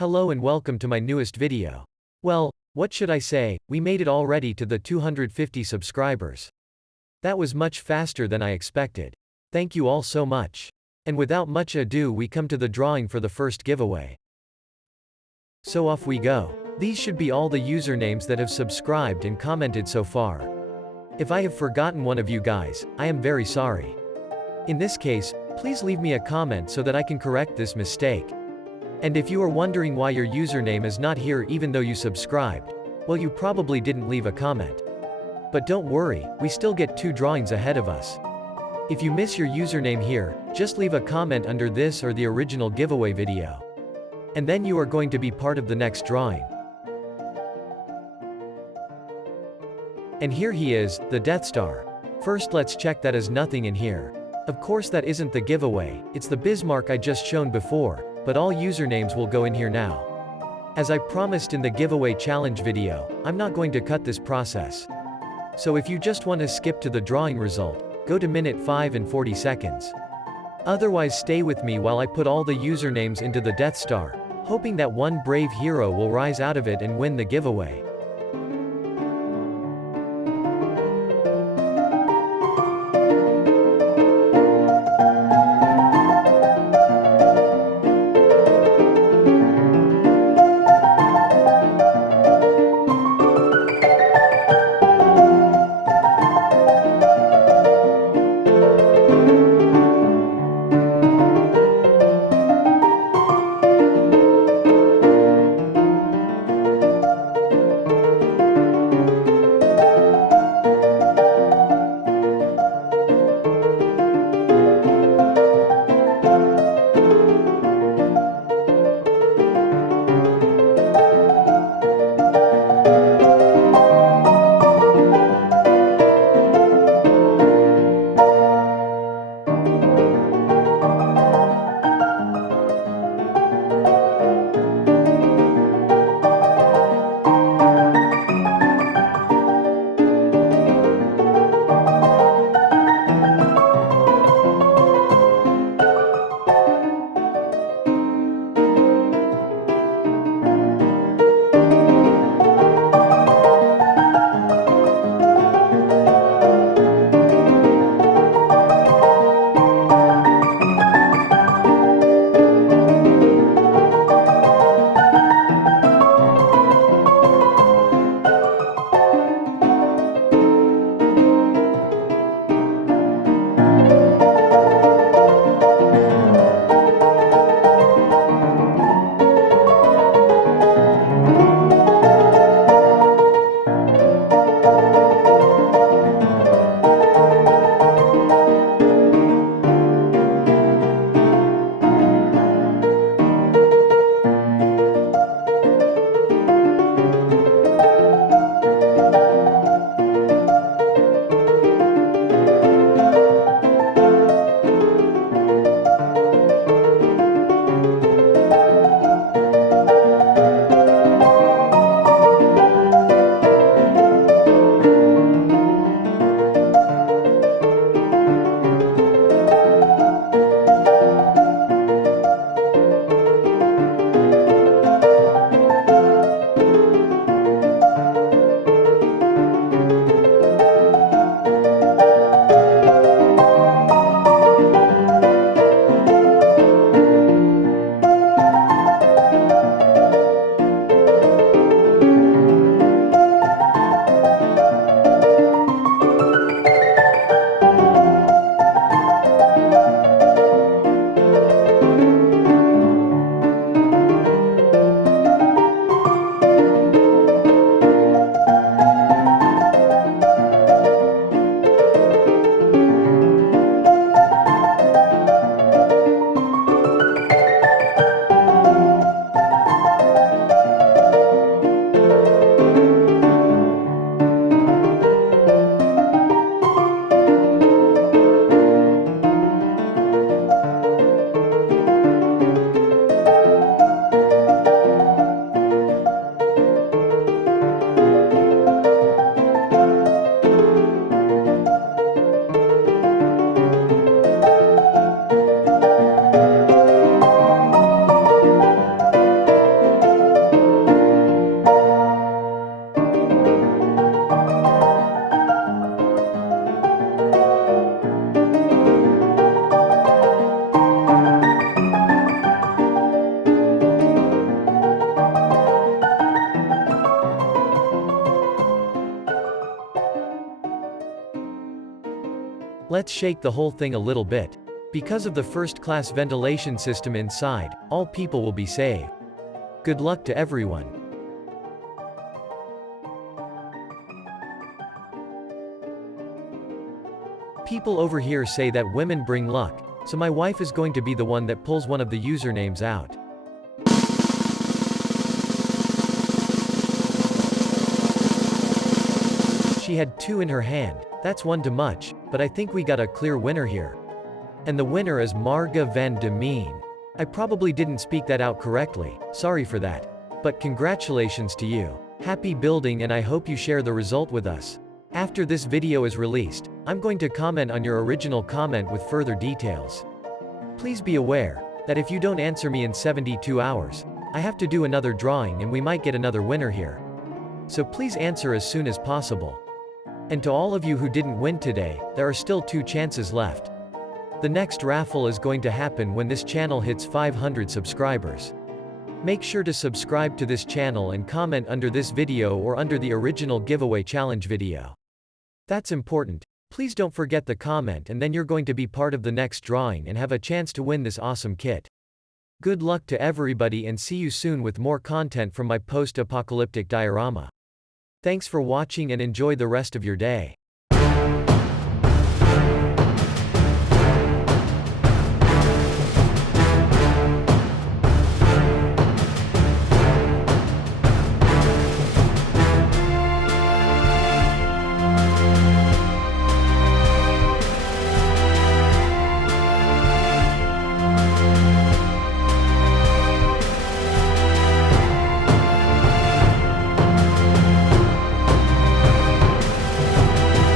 Hello and welcome to my newest video. Well, what should I say, we made it already to the 250 subscribers. That was much faster than I expected. Thank you all so much. And without much ado we come to the drawing for the first giveaway. So off we go. These should be all the usernames that have subscribed and commented so far. If I have forgotten one of you guys, I am very sorry. In this case, please leave me a comment so that I can correct this mistake. And if you are wondering why your username is not here even though you subscribed, well, you probably didn't leave a comment. But don't worry, we still get 2 drawings ahead of us. If you miss your username here, just leave a comment under this or the original giveaway video. And then you are going to be part of the next drawing. And here he is, the Death Star. First let's check that is nothing in here. Of course that isn't the giveaway, it's the Bismarck I just shown before, but all usernames will go in here now. As I promised in the giveaway challenge video, I'm not going to cut this process. So if you just want to skip to the drawing result, go to minute 5 and 40 seconds. Otherwise stay with me while I put all the usernames into the Death Star, hoping that one brave hero will rise out of it and win the giveaway. Let's shake the whole thing a little bit. Because of the first-class ventilation system inside, all people will be safe. Good luck to everyone. People over here say that women bring luck, so my wife is going to be the one that pulls one of the usernames out. She had 2 in her hand, that's 1 too much, but I think we got a clear winner here. And the winner is Marga van de Meen. I probably didn't speak that out correctly, sorry for that. But congratulations to you. Happy building, and I hope you share the result with us. After this video is released, I'm going to comment on your original comment with further details. Please be aware that if you don't answer me in 72 hours, I have to do another drawing and we might get another winner here. So please answer as soon as possible. And to all of you who didn't win today, there are still 2 chances left. The next raffle is going to happen when this channel hits 500 subscribers. Make sure to subscribe to this channel and comment under this video or under the original giveaway challenge video. That's important. Please don't forget the comment, and then you're going to be part of the next drawing and have a chance to win this awesome kit. Good luck to everybody, and see you soon with more content from my post-apocalyptic diorama. Thanks for watching and enjoy the rest of your day.